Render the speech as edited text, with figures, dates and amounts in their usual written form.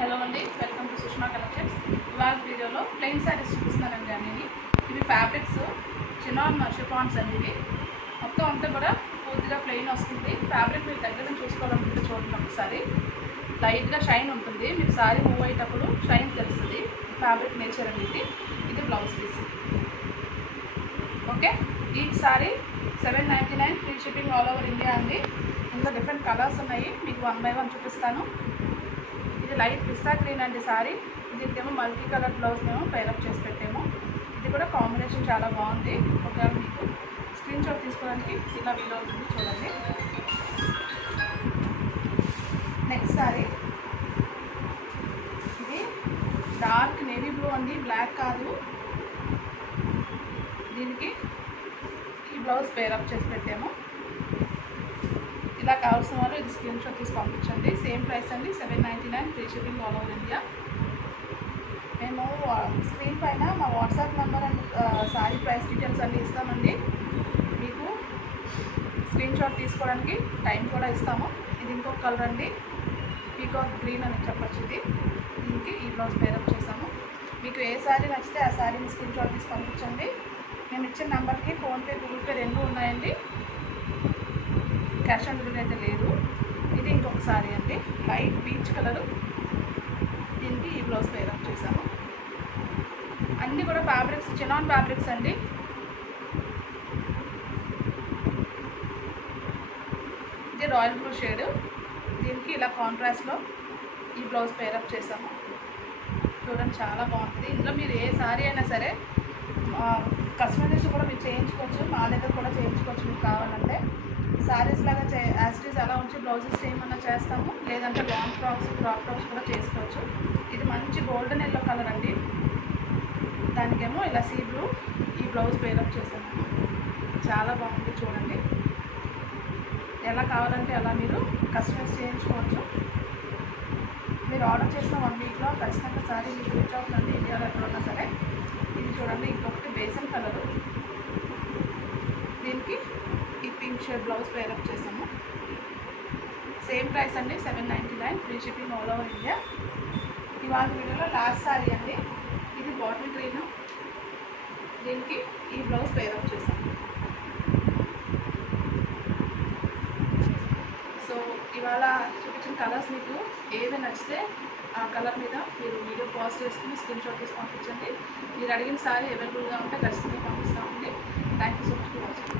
Hello అండి, welcome to Sushma collections. ఇవాళ వీడియోలో ప్లెయిన్ శారీస్ చూపిస్తున్నానండి. అనేది ఇవి ఫ్యాబ్రిక్స్ చినాన్ షిఫాన్స్ అండి. ఇవి మొత్తం అంతా కూడా పూర్తిగా ప్లెయిన్ వస్తుంది. ఫ్యాబ్రిక్ మీరు దగ్గర నుంచి చూసుకోవాలనుకుంటే చూడండి ఒకసారి. లైట్గా షైన్ ఉంటుంది, మీకు శారీ మూవ్ అయ్యేటప్పుడు షైన్ తెలుస్తుంది. ఫ్యాబ్రిక్ నేచర్ అనేది ఇది blouse piece. Okay, each sari 799 free shipping all over India అండి. ఇందులో డిఫరెంట్ కలర్స్ ఉన్నాయి, మీకు 1 by 1 చూపిస్తాను. ఇది లైట్ పిస్తా గ్రీన్ అండి సారీ. దీనికేమో మల్టీ కలర్ బ్లౌజ్ మేము పేరప్ చేసి పెట్టాము. ఇది కూడా కాంబినేషన్ చాలా బాగుంది. ఒకవేళ మీకు స్క్రీన్ షాట్ తీసుకోవడానికి ఇలా వీలవుతుంది, చూడండి. నెక్స్ట్ సారీ ఇది డార్క్ నేవీ బ్లూ అండి, బ్లాక్ కాదు. దీనికి ఈ బ్లౌజ్ పేరప్ చేసి పెట్టాము. ఇలా కావాల్సిన వాళ్ళు ఇది స్క్రీన్ షాట్ తీసి పంపించండి. సేమ్ ప్రైస్ అండి, 799 free shipping all over India. మేము స్క్రీన్ పైన మా WhatsApp number and sorry price details అన్నీ ఇస్తామండి. మీకు స్క్రీన్ షాట్ తీసుకోవడానికి టైం కూడా ఇస్తాము. ఇది ఇంకొక కలర్ అండి, పీకాక్ గ్రీన్ అని చెప్పచ్చు. ఇది దీనికి ఈ బ్లౌజ్ పేరప్ చేసాము. మీకు ఏ శారీ నచ్చితే ఆ శారీని స్క్రీన్ షాట్ తీసి పంపించండి. మేము ఇచ్చిన నెంబర్కి ఫోన్పే, గూగుల్ పే రెండు ఉన్నాయండి. క్యాష్ ఆన్ డెలివరీ అయితే లేదు. ఇది ఇంకొక సారీ అండి, లైట్ పీచ్ కలరు. దీనికి ఈ బ్లౌజ్ పేరప్ చేసాము. అన్నీ కూడా ఫ్యాబ్రిక్స్ చినాన్ ఫ్యాబ్రిక్స్ అండి. ఇది రాయల్ బ్లూ షేడ్. దీనికి ఇలా కాంట్రాస్ట్లో ఈ బ్లౌజ్ పేరప్ చేసాము. చూడండి, చాలా బాగుంటుంది. ఇందులో మీరు ఏ సారీ అయినా సరే కస్టమైజేషన్ కూడా మీరు చేయించుకోవచ్చు, మా దగ్గర కూడా చేయించుకోవచ్చు. మీకు కావాలంటే శారీస్ లాగా యాస్టీస్ అలా ఉంచి బ్లౌజెస్ చేయమన్నా చేస్తాము, లేదంటే లాంగ్ ఫ్రాక్స్, క్రాప్ టాప్స్ కూడా చేసుకోవచ్చు. ఇది మంచి గోల్డెన్ ఎల్లో కలర్ అండి. దానికేమో ఇలా సీ బ్లూ ఈ బ్లౌజ్ పేరప్ చేశాను. చాలా బాగుంది, చూడండి. ఎలా కావాలంటే అలా మీరు కస్టమైజ్ చేయించుకోవచ్చు. మీరు ఆర్డర్ చేసిన 1 వీక్లో ఖచ్చితంగా సారీ మీకు రీచ్ అవుతుందండి, ఇండియాలో ఎక్కడున్నా సరే. ఇది చూడండి, ఇంకొకటి బేసన్ కలరు. దీనికి ఈ పింక్ షేడ్ బ్లౌజ్ పేరప్ చేసాము. సేమ్ ప్రైస్ అండి, 799 free shipping all over India. ఇవాళ వీడియోలో లాస్ట్ సారీ అండి. ఇది బాటిల్ గ్రీన్. దీనికి ఈ బ్లౌజ్ పేరప్ చేసాము. సో ఇవాళ చూపించిన కలర్స్ మీకు ఏవి నచ్చితే ఆ కలర్ మీద మీరు వీడియో పాజ్ చేసుకుని స్క్రీన్ షాట్ తీసి పంపించండి. మీరు అడిగిన సారీ అవైలబుల్గా ఉంటే ఖచ్చితంగా పంపిస్తామండి. Thank you so much for watching.